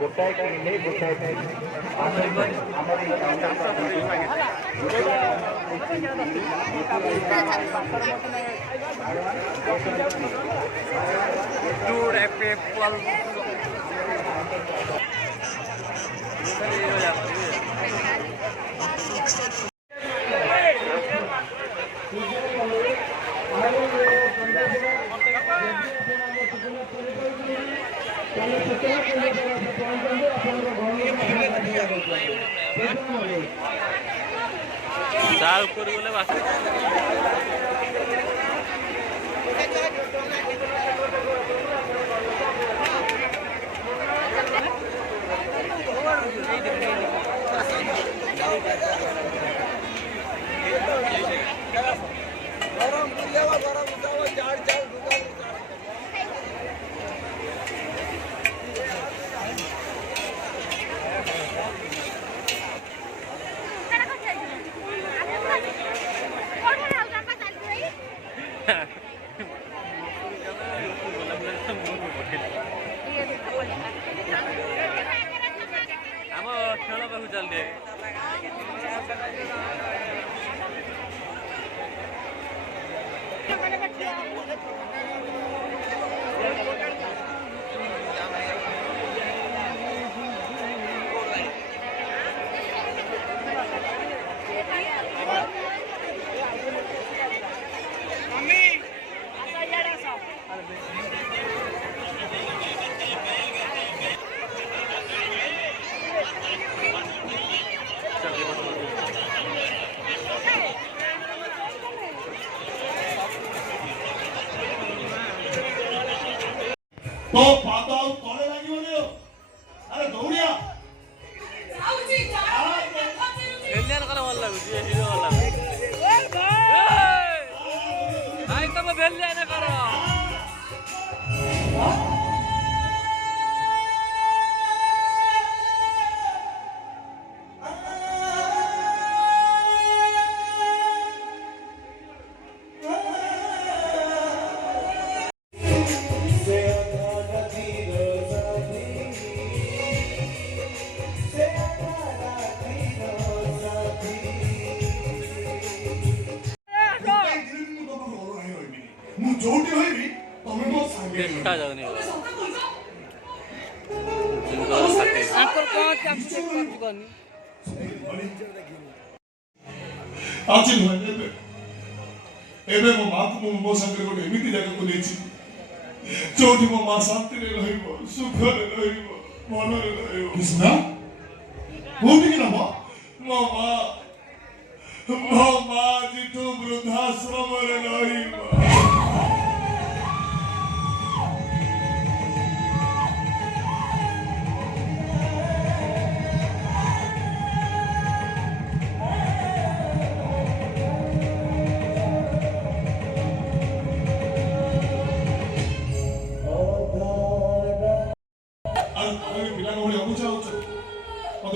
গোটায় কিনলে গোটায় আমার চাল করে বলে বাস ଆମ ଖେଳ ପାଖକୁ ଚାଲିଲେ तो पाताल तले लागिबनी अरे दौड़िया जाउची एलियन कला ଭଲ ଲାଗୁଛି ହିରୋ ଭଲ ଲାଗୁଛି ଭାଇ ତମେ ବେଲିଆନ କର जोटी होइबी तमे मो संगे देखा जाउनी आकर कौन चाकू से कर करनी आछि होइबे एबे मो मां को मो संगे को एमिति जगह को लेछि जोटी मो मां शांति रे रहिबो सुख रे रहिबो मन रे रहिबो कृष्णा कोठी कि ना मो मां जितु वृद्धाश्रम रे रहिबो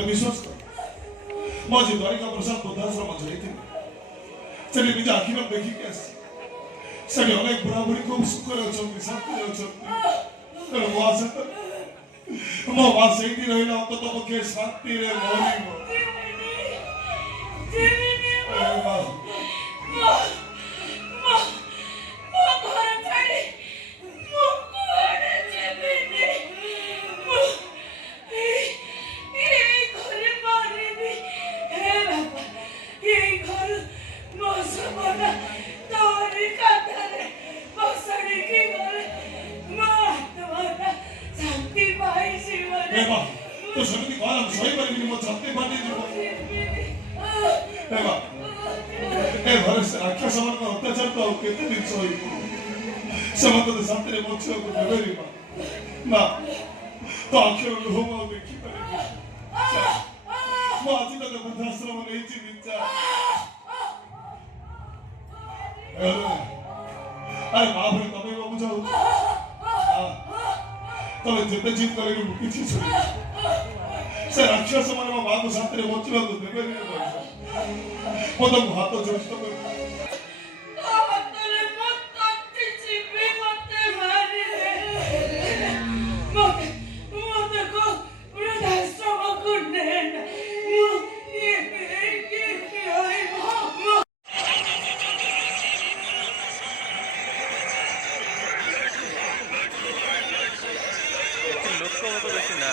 विश्वास कर मजे द्वारिका प्रसाद बुद्धाश्रम जाइए सेठी निज आखि में देखिक आसी अनेक बुढ़ा बुढ़ी खूब सुखर अच्छा शांति अच्छा मो मां से रहा अंत पक्षे शांति रे तो समिति कौन हम सही पर भी मत छत्ते बांधे जो ए भरस आख्या समर का अत्याचार तो कितने दिन सोई समर तो संतरे मोक्ष को बेबेरी ना तो आख्या में होगा देखी पड़ेगी वो आज तक बुद्धाश्रम नहीं जीविता अरे महाभरे तमें वो बुझाओ तमें जितने जीत करेंगे वो किसी सुनी से राक्षस मन में बाबू शांति रे मोचला को देबे रे भाई वो तो हाथ जोड़ तो तो हतरे मत तत्ती चिपी मत मारे मत को 500 মতো বেশি না